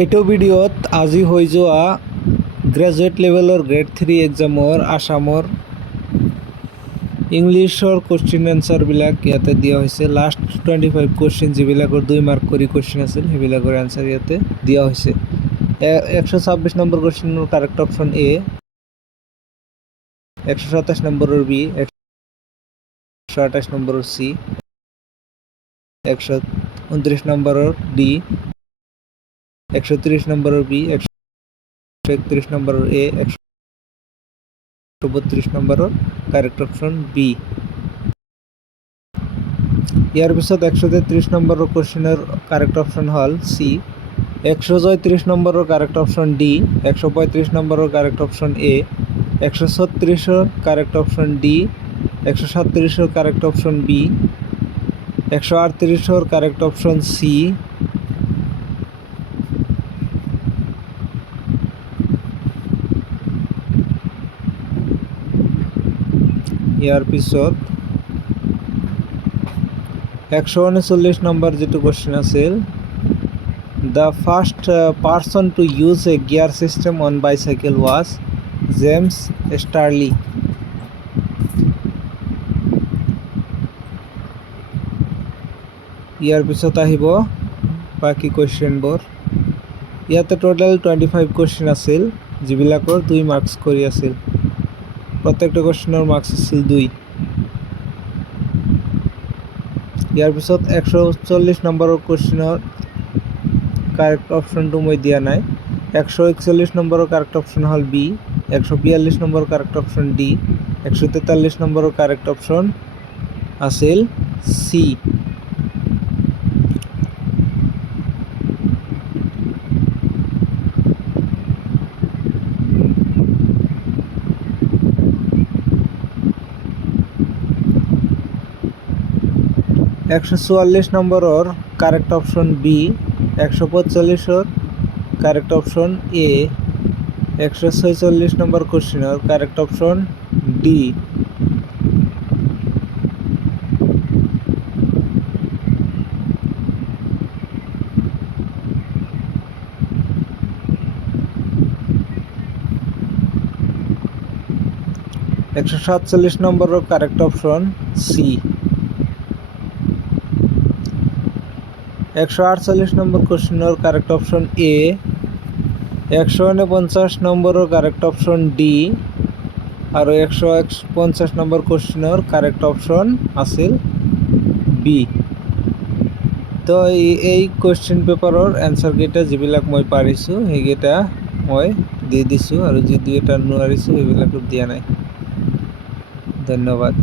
এইটো ভিডিঅ'ত আজি হৈ যোৱা গ্ৰেজুৱেট লেভেলৰ গ্ৰেড 3 এক্সামৰ আসামৰ ইংলিছৰ কুৱেশ্যন এনচাৰবিলাক ইয়াতে দিয়া হৈছে। লাষ্ট 25 কুৱেশ্যন যিবিলাকৰ 2 মাৰ্ক কৰি কুৱেশ্যন আছিল সেইবিলাকৰ এনচাৰ ইয়াতে দিয়া হৈছে। 126 নম্বৰ কুৱেশ্যনৰ কাৰেক্ট অপশ্যন এ, 127 নম্বৰৰ বি, 128 নম্বৰৰ চি, 129 নম্বৰৰ ডি, 130 নম্বৰৰ বি, 131 নম্বৰৰ এ, 132 নম্বৰৰ কাৰেক্ট অপশ্যন বি। ইয়াৰ পিছত 133 নম্বৰৰ কুৱেশ্যনৰ কাৰেক্ট অপশ্যন হ'ল চি, 134 নম্বৰৰ কাৰেক্ট অপশ্যন ডি, 135 নম্বৰৰ কাৰেক্ট অপশ্যন এ, 136ৰ কাৰেক্ট অপশ্যন ডি, 137ৰ কাৰেক্ট অপশ্যন বি, 138ৰ কাৰেক্ট অপশ্যন চি, ইয়াৰ পিছত 139 নম্বৰ যিটো কুৱেশ্যন আছিল, the first person to use a gear system on bicycle was James Starley. ইয়াৰ পিছত আহিব বাকী কুৱেশ্যনবোৰ। ইয়াতে টোটেল 25 কুৱেশ্যন আছিল যিবিলাকৰ 2 মাৰ্কছ কৰি আছিল। প্ৰত্যেকটা কুৱেশ্যনৰ মাৰ্কছ আছিল 2। ইয়াৰ পিছত 140 নম্বৰৰ কুৱেশ্যনৰ কাৰেক্ট অপশ্যনটো মই দিয়া নাই। 141 নম্বৰৰ কাৰেক্ট অপশ্যন হ'ল বি, 142 নম্বৰৰ কাৰেক্ট অপশ্যন ডি, 143 নম্বৰৰ কাৰেক্ট অপশ্যন আছিল চি। একশো 144 নম্বৰৰ কাৰেক্ট অপশ্যন বি, 145ৰ কাৰেক্ট অপশ্যন এ, 146 নম্বৰ কুৱেশ্যনৰ কাৰেক্ট অপশ্যন ডি। একশো 47 নম্বৰৰ কাৰেক্ট অপশ্যন চি। 148 নম্বৰ কুৱেশ্যনৰ কাৰেক্ট অপশ্যন এ, 149 নম্বৰৰ কাৰেক্ট অপশ্যন ডি আৰু 150 নম্বৰ কুৱেশ্যনৰ কাৰেক্ট অপশ্যন আছিল বি। তো এই কুৱেশ্যন পেপাৰৰ এনচাৰকেইটা যিবিলাক মই পাৰিছোঁ সেইকেইটা মই দি দিছোঁ আৰু যি দুই এটা নোৱাৰিছোঁ সেইবিলাকো দিয়া নাই। ধন্যবাদ।